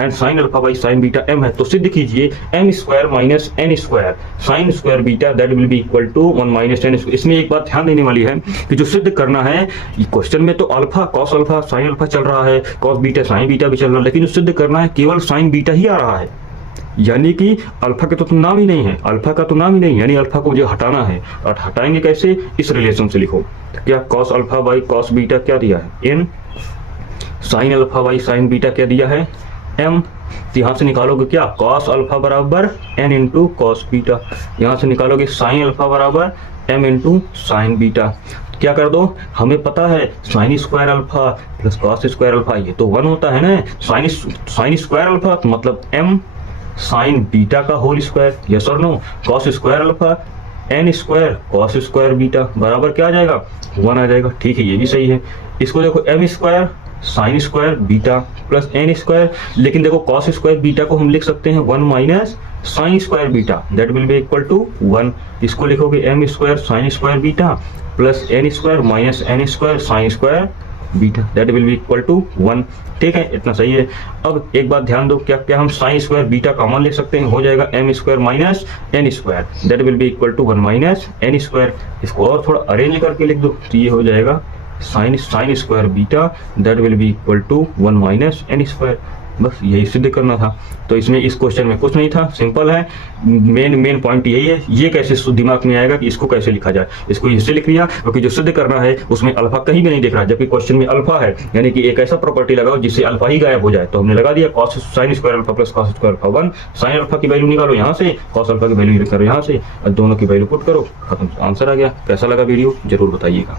And sine alpha by sine beta m है, तो सिद्ध कीजिए m square minus n square sine square beta that will be equal to 1 minus n square. इसमें एक बात ध्यान देने वाली है कि जो सिद्ध करना है, क्वेश्चन में तो alpha cos alpha sine alpha चल रहा है, कॉस बीटा साइन बीटा भी चल रहा है, लेकिन जो सिद्ध करना है केवल साइन बीटा ही आ रहा है, यानी कि अल्फा का तो नाम ही नहीं है, अल्फा का तो नाम ही नहीं, यानी अल्फा को मुझे हटाना है। और हटाएंगे कैसे, इस रिलेशन से लिखो, क्या cos alpha by cos beta क्या दिया है n, sign alpha by sine beta क्या दिया है m, तो यहाँ से निकालोगे क्या कॉस अल्फा बराबर n इंटू कॉस बीटा, यहाँ से निकालोगे साइन अल्फा बराबर m इंटू साइन बीटा। क्या कर दो, हमें पता है sine square alpha plus cos square alpha ये तो 1 होता है ना, साइन स्क्वायर अल्फा तो मतलब m साइन बीटा का होल स्क्वायर, यस और no, cos square alpha n square cos square beta बराबर क्या आ जाएगा 1 आ जाएगा। ठीक है, ये भी सही है। इसको देखो m square sine square beta plus n square, लेकिन देखो कॉस स्क्वायर बीटा को हम लिख सकते हैं 1 minus sine square beta that will be equal to 1। इसको लिखोगे m square sine square beta plus n square minus n square sine square beta that will be equal to 1। ठीक है, इतना सही है। अब एक बात ध्यान दो, क्या क्या हम साइन स्क्वायर बीटा कॉमन ले सकते हैं, हो जाएगा m square minus n square that will be equal to 1 minus n square. इसको और थोड़ा अरेंज करके लिख दो तो ये हो जाएगा sine square beta that will be equal to 1 minus n square. बस यही सिद्ध करना था। तो इसमें इस क्वेश्चन में कुछ नहीं था, सिंपल है। मेन पॉइंट यही है, ये कैसे दिमाग में आएगा कि इसको कैसे लिखा जाए। इसको इससे लिख लिया क्योंकि जो सिद्ध करना है उसमें अल्फा कहीं भी नहीं दिख रहा, जबकि क्वेश्चन में अल्फा है, यानी कि एक ऐसा प्रॉपर्टी लगाओ जिससे अल्फा ही गायब हो जाए। तो हमने लगा दिया cos sine square alpha plus cos square alpha 1, sine alpha की वैल्यू निकालो यहाँ से, कॉस अल्फा की वैल्यू निकालो यहाँ से, और दोनों की वैल्यू पुट करो, खत्म, आंसर आ गया। कैसा लगा वीडियो जरूर बताइएगा।